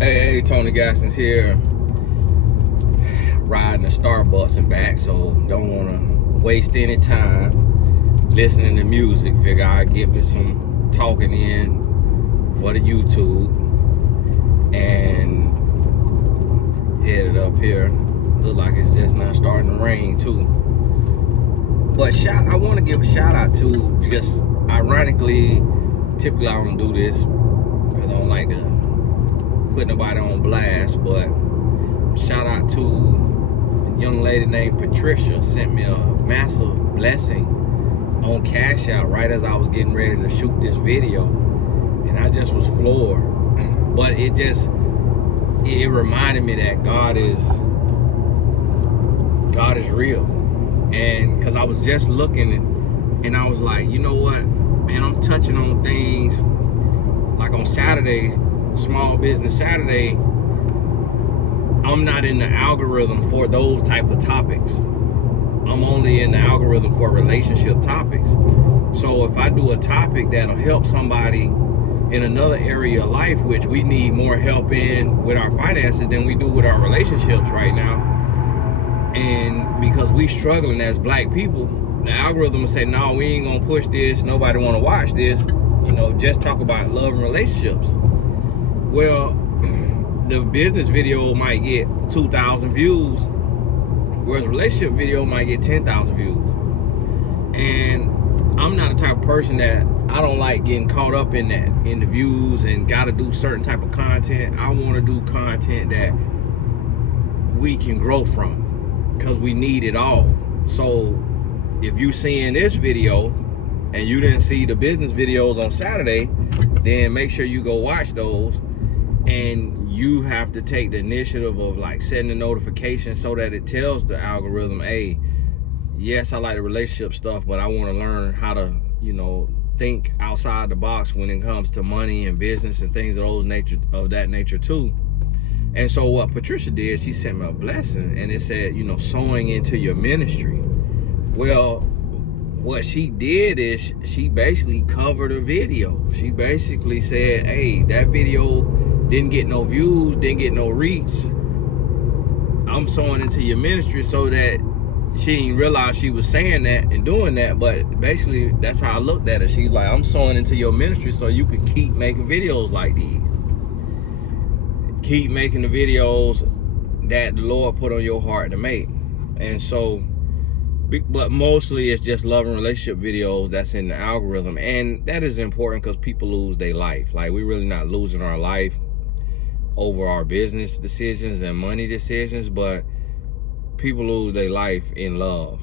Hey, Tony Gaston's here, riding to Starbucks and back, so don't want to waste any time listening to music. Figure I'd get me some talking in for the YouTube and headed up here. Look like it's just not starting to rain too. But I want to give a shout out to, just ironically, typically I don't do this because I don't like to put nobody on blast, but shout out to a young lady named Patricia. Sent me a massive blessing on Cash App right as I was getting ready to shoot this video, and I just was floored. But it reminded me that God is real. And because I was just looking and I was like, you know what, man, I'm touching on things like on Saturday, Small Business Saturday, I'm not in the algorithm for those type of topics. I'm only in the algorithm for relationship topics. So if I do a topic that'll help somebody in another area of life, which we need more help in with our finances than we do with our relationships right now, and because we struggling as black people, the algorithm will say, no, we ain't gonna push this, nobody wanna watch this, you know, just talk about love and relationships. Well, the business video might get 2,000 views, whereas relationship video might get 10,000 views. And I'm not the type of person that, I don't like getting caught up in that, in the views and gotta do certain type of content. I wanna do content that we can grow from, because we need it all. So if you seeing this video and you didn't see the business videos on Saturday, then make sure you go watch those. And you have to take the initiative of like setting the notification so that it tells the algorithm, hey, yes, I like the relationship stuff, but I want to learn how to, you know, think outside the box when it comes to money and business and things of that nature too. And so what Patricia did, she sent me a blessing, and it said, you know, sowing into your ministry. Well, what she did is she basically covered a video. She basically said, hey, that video didn't get no views, didn't get no reach. I'm sowing into your ministry, so that she didn't realize she was saying that and doing that, but basically that's how I looked at it. She's like, I'm sowing into your ministry so you could keep making videos like these. Keep making the videos that the Lord put on your heart to make. And so, but mostly it's just love and relationship videos that's in the algorithm. And that is important because people lose their life. Like, we're really not losing our life over our business decisions and money decisions, but people lose their life in love,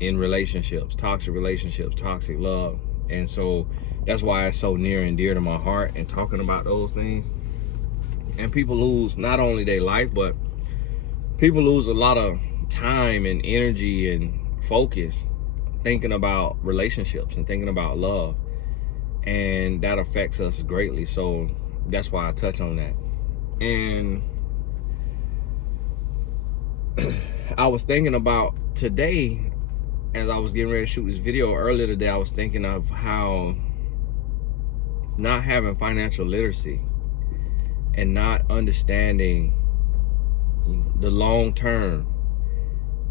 in relationships, toxic love. And so that's why it's so near and dear to my heart and talking about those things. And people lose not only their life, but people lose a lot of time and energy and focus thinking about relationships and thinking about love, and that affects us greatly. So that's why I touch on that. And I was thinking about today, as I was getting ready to shoot this video earlier today, I was thinking of how not having financial literacy and not understanding the long term,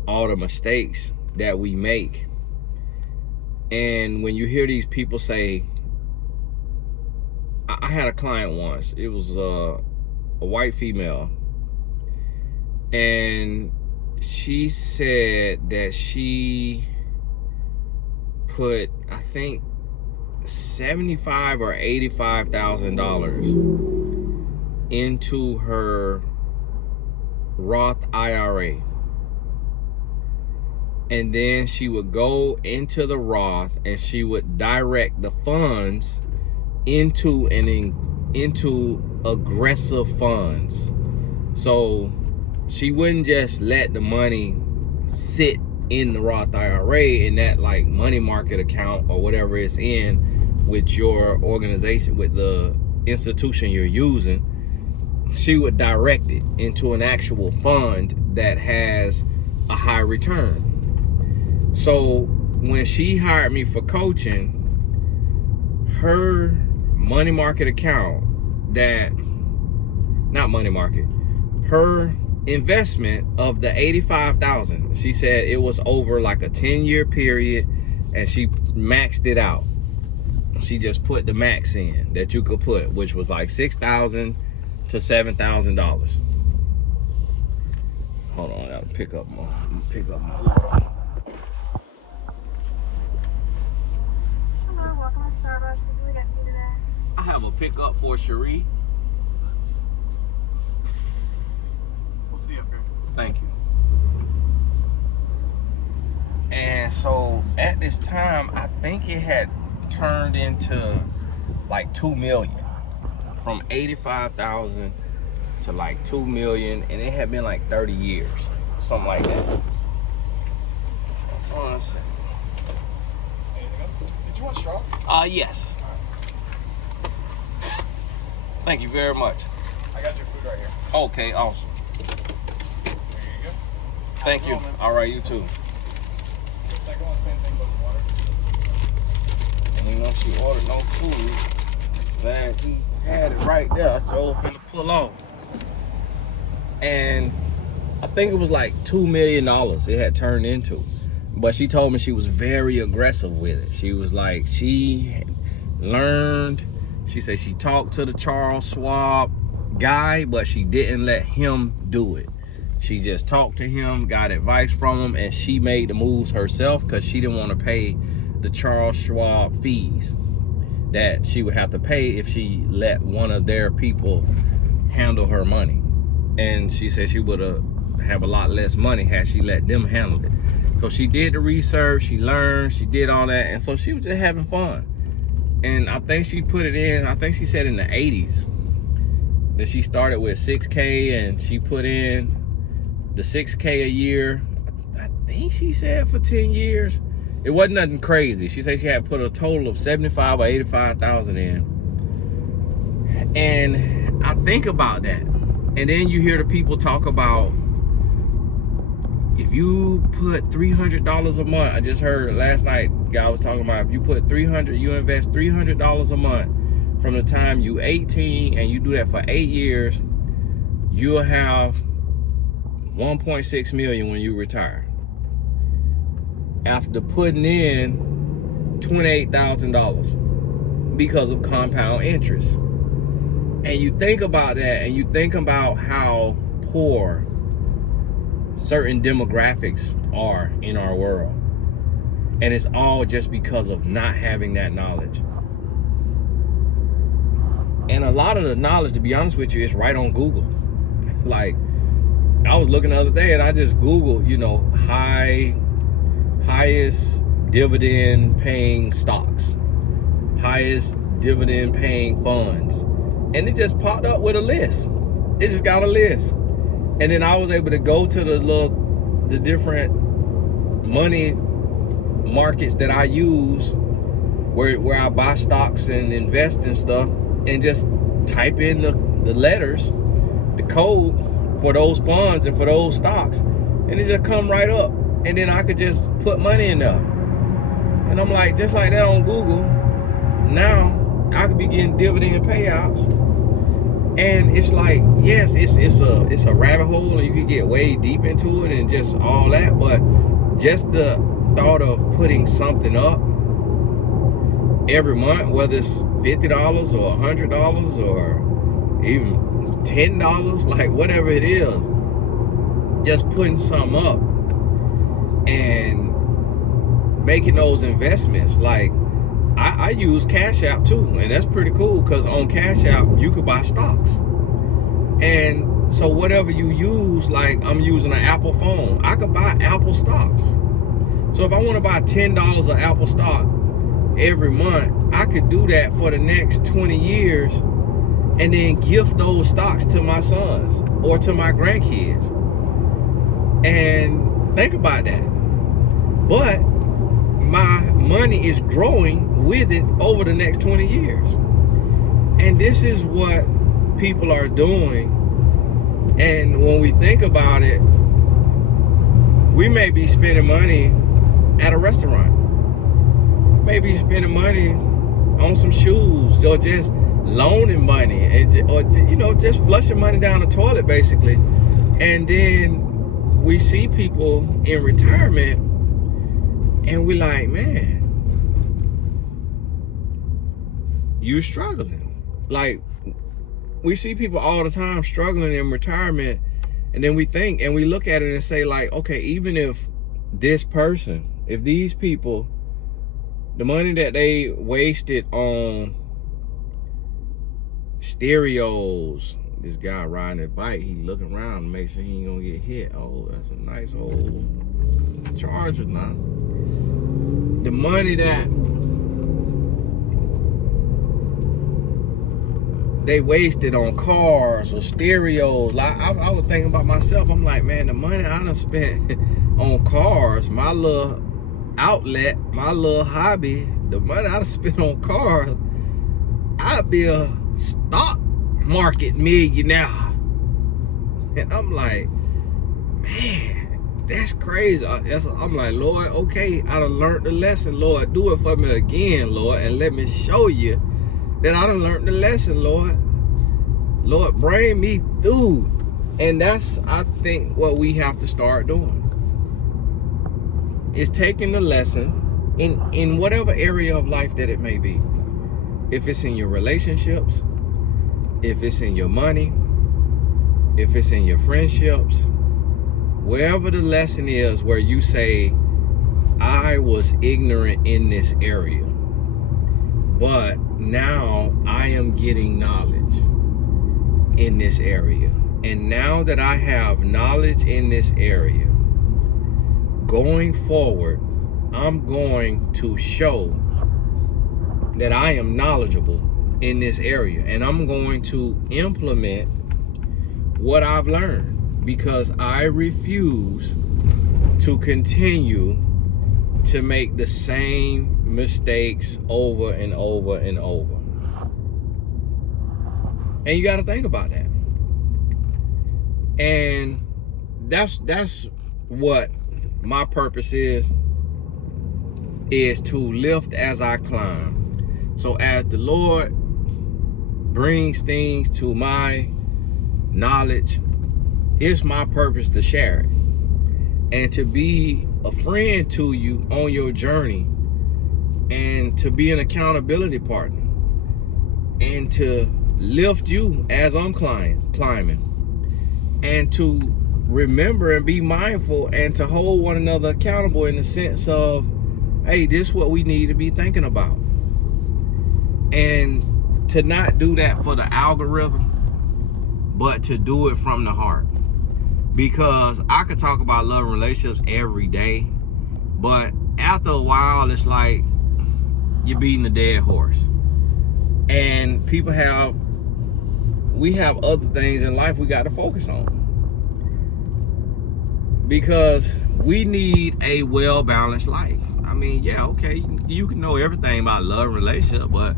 all the mistakes that we make. And when you hear these people say, I had a client once, it was a white female, and she said that she put, I think, $75,000 or $85,000 into her Roth IRA, and then she would go into the Roth and she would direct the funds into aggressive funds. So she wouldn't just let the money sit in the Roth IRA, in that like money market account or whatever it's in with your organization, with the institution you're using. She would direct it into an actual fund that has a high return. So when she hired me for coaching, her money market account that not money market, her investment of the $85,000. She said it was over like a 10-year period, and she maxed it out. She just put the max in that you could put, which was like $6,000 to $7,000. Hold on, I gotta pick up more. Hello, welcome to Starbucks. What do we got for you today? I have a pickup for Cherie. We'll see you up here. Thank you. And so at this time, I think it had turned into like 2 million, from 85,000 to like 2 million, and it had been like 30 years, something like that. Hold on a second. Anything else? Did you want straws? Yes. Thank you very much. I got your food right here. Okay, awesome. There you go. Thank you. All right, you too. Second one, same thing, but water. And you know, she ordered no food. Man, he had it right there, so I'm finna pull off. And I think it was like $2 million it had turned into. But she told me she was very aggressive with it. She was like, she learned, she said she talked to the Charles Schwab guy, but she didn't let him do it. She just talked to him, got advice from him, and she made the moves herself because she didn't want to pay the Charles Schwab fees that she would have to pay if she let one of their people handle her money. And she said she would have a lot less money had she let them handle it. So she did the research, she learned, she did all that, and so she was just having fun. And I think she put it in, I think she said in the 80s that she started with 6K, and she put in the 6K a year. I think she said for 10 years. It wasn't nothing crazy. She said she had put a total of 75 or 85,000 in. And I think about that. And then you hear the people talk about, if you put $300 a month, I just heard last night, guy was talking about, if you put you invest $300 a month from the time you 18 and you do that for 8 years, you'll have 1.6 million when you retire. After putting in $28,000 because of compound interest. And you think about that, and you think about how poor certain demographics are in our world. And it's all just because of not having that knowledge. And a lot of the knowledge, to be honest with you, is right on Google. Like, I was looking the other day and I just Googled, you know, highest dividend paying stocks, highest dividend paying funds. And it just popped up with a list. It just got a list. And then I was able to go to the different money markets that I use, where I buy stocks and invest in stuff, and just type in the letters, the code for those funds and for those stocks, and it just come right up. And then I could just put money in there. And I'm like, just like that on Google, now I could be getting dividend payouts. And it's like, yes, it's a rabbit hole, and you can get way deep into it and just all that, but just the thought of putting something up every month, whether it's $50 or $100 or even $10, like whatever it is, just putting something up and making those investments. Like, I use Cash App too, and that's pretty cool, because on Cash App you could buy stocks. And so whatever you use, like I'm using an Apple phone, I could buy Apple stocks. So if I want to buy $10 of Apple stock every month, I could do that for the next 20 years and then gift those stocks to my sons or to my grandkids. And think about that. But my money is growing with it over the next 20 years. And this is what people are doing. And when we think about it, we may be spending money at a restaurant, maybe spending money on some shoes, or just loaning money or just flushing money down the toilet basically. And then we see people in retirement and we like, man, you struggling. Like, we see people all the time struggling in retirement, and then we think and we look at it and say like, okay, even if these people, the money that they wasted on stereos, this guy riding his bike, he looking around to make sure he ain't gonna get hit. Oh, that's a nice old Charger now. The money that they wasted on cars or stereos. Like I was thinking about myself. I'm like, man, the money I done spent on cars, my little outlet, my little hobby, the money I done spent on cars, I'd be a stock market millionaire. And I'm like, man, that's crazy. I'm like, Lord, okay, I done learned the lesson. Lord, do it for me again, Lord, and let me show you that I done learned the lesson, Lord. Lord, bring me through. And that's, I think, what we have to start doing. Is taking the lesson in whatever area of life that it may be. If it's in your relationships, if it's in your money, if it's in your friendships, wherever the lesson is where you say, I was ignorant in this area, but now I am getting knowledge in this area. And now that I have knowledge in this area, going forward, I'm going to show that I am knowledgeable in this area. And I'm going to implement what I've learned, because I refuse to continue to make the same mistakes over and over and over. And you got to think about that. And that's what my purpose is to lift as I climb. So as the Lord brings things to my knowledge, it's my purpose to share it and to be a friend to you on your journey, and to be an accountability partner, and to lift you as I'm climbing, and to remember and be mindful and to hold one another accountable in the sense of, hey, this is what we need to be thinking about. And to not do that for the algorithm, but to do it from the heart. Because I could talk about love and relationships every day, but after a while, it's like you're beating a dead horse. And we have other things in life we got to focus on. Because we need a well-balanced life. I mean, yeah, okay, you can know everything about love and relationship, but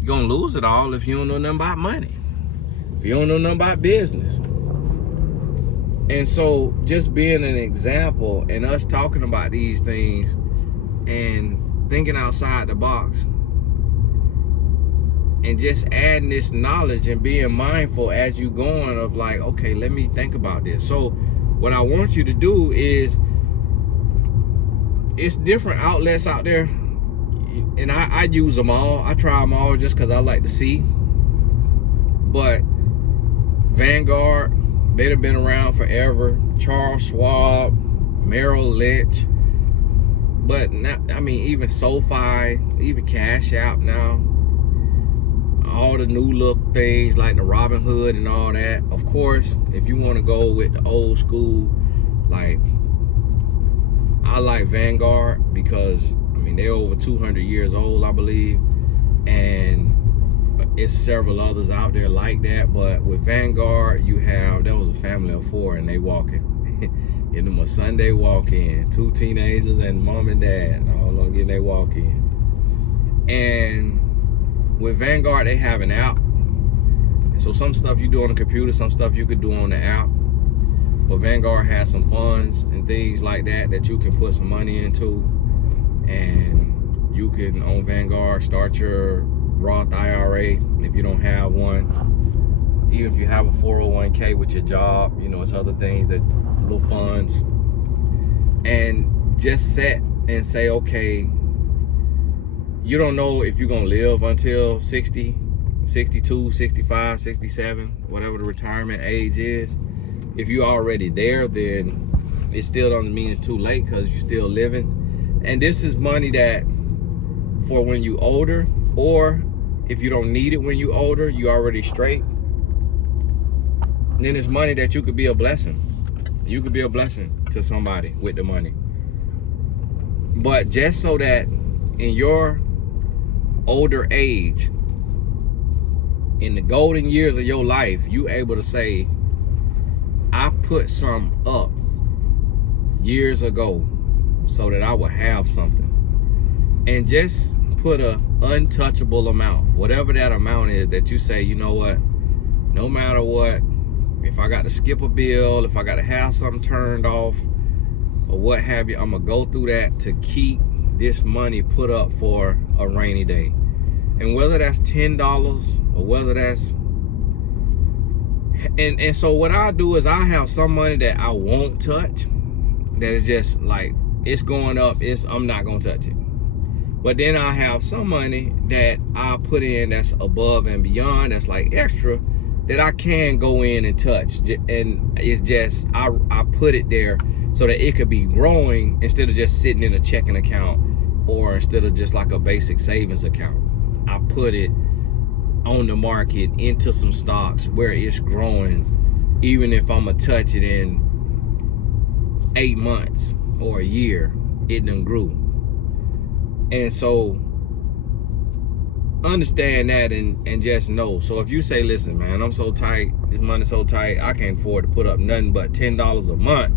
you're gonna lose it all if you don't know nothing about money, if you don't know nothing about business. And so just being an example and us talking about these things and thinking outside the box and just adding this knowledge and being mindful as you going of like, okay, let me think about this. So what I want you to do is, it's different outlets out there, and I use them all. I try them all just because I like to see. But Vanguard, they've been around forever. Charles Schwab, Merrill Lynch, but not, I mean, even SoFi, even Cash App now, all the new look things like the Robin Hood and all that. Of course, if you want to go with the old school, like, I like Vanguard because, I mean, they're over 200 years old, I believe, and it's several others out there like that. But with Vanguard, there was a family of 4 and they walking. Give them a Sunday walk-in, 2 teenagers and mom and dad, all on getting their walk-in. And with Vanguard, they have an app. So some stuff you do on the computer, some stuff you could do on the app. But Vanguard has some funds and things like that you can put some money into. And you can, on Vanguard, start your Roth IRA if you don't have one. Even if you have a 401k with your job, you know, it's other things, that little funds. And just set and say, okay, you don't know if you're gonna live until 60, 62, 65, 67, whatever the retirement age is. If you're already there, then it still doesn't mean it's too late, because you're still living. And this is money that for when you older, or if you don't need it when you older, you already straight, then it's money that you could be a blessing. You could be a blessing to somebody with the money. But just so that in your older age, in the golden years of your life, you able to say, I put some up years ago so that I would have something. And just put a untouchable amount, whatever that amount is, that you say, you know what, no matter what, if I got to skip a bill, if I got to have something turned off or what have you, I'm gonna go through that to keep this money put up for a rainy day. And whether that's $10 or whether that's, and so what I do is I have some money that I won't touch, that is just like, it's going up, I'm not gonna touch it. But then I have some money that I put in that's above and beyond, that's like extra, that I can go in and touch. And it's just, I put it there so that it could be growing instead of just sitting in a checking account, or instead of just like a basic savings account. I put it on the market into some stocks where it's growing, even if I'm gonna touch it in 8 months or a year, it done grew. And so understand that, and just know. So if you say, listen, man, I'm so tight, this money's so tight, I can't afford to put up nothing but $10 a month,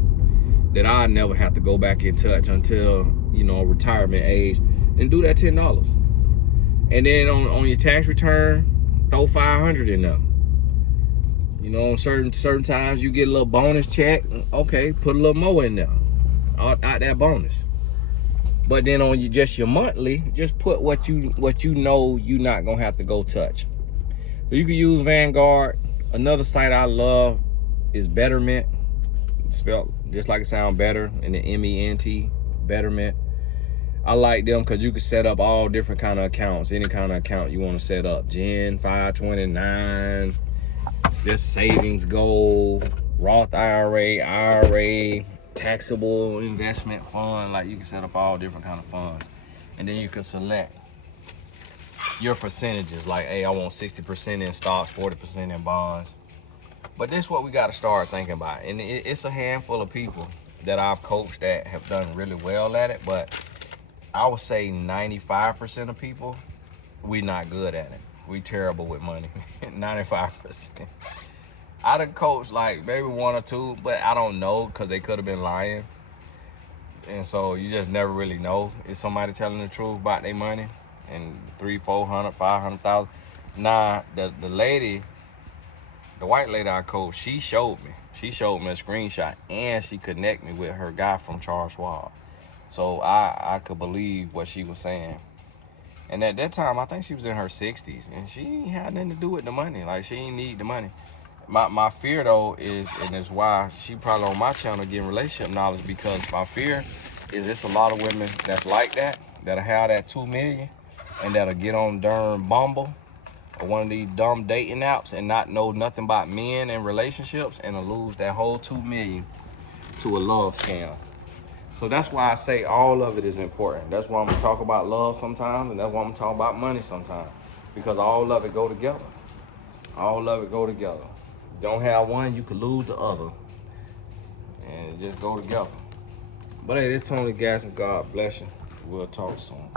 that I never have to go back in touch until, you know, retirement age, then do that $10. And then on your tax return, throw $500 in there. You know, on certain times you get a little bonus check, okay, put a little more in there, out that bonus. But then on just your monthly, just put what you know you're not gonna have to go touch. So you can use Vanguard. Another site I love is Betterment, spelled just like it sounds, better, and the MENT, Betterment. I like them because you can set up all different kind of accounts, any kind of account you want to set up. Gen 529, just savings goal, Roth IRA, taxable investment fund. Like, you can set up all different kind of funds, and then you can select your percentages. Like, hey, I want 60% in stocks, 40% in bonds. But this is what we got to start thinking about. And it's a handful of people that I've coached that have done really well at it, but I would say 95% of people, we not good at it. We terrible with money. 95%. I done coached like maybe one or two, but I don't know, because they could have been lying. And so you just never really know if somebody telling the truth about their money, and 300, 400, 500,000. Nah, the lady, the white lady I coached, she showed me a screenshot, and she connected me with her guy from Charles Schwab. So I could believe what she was saying. And at that time, I think she was in her 60s, and she ain't had nothing to do with the money. Like, she ain't need the money. My fear though is, and it's why she probably on my channel getting relationship knowledge, because my fear is it's a lot of women that's like that'll have that 2 million, and that'll get on darn Bumble or one of these dumb dating apps and not know nothing about men and relationships, and will lose that whole 2 million to a love scam. So that's why I say all of it is important. That's why I'm gonna talk about love sometimes, and that's why I'm gonna talk about money sometimes, because all of it go together. All of it go together. Don't have one, you could lose the other, and it just go together. But hey, this Tony Gasson. God bless you. We'll talk soon.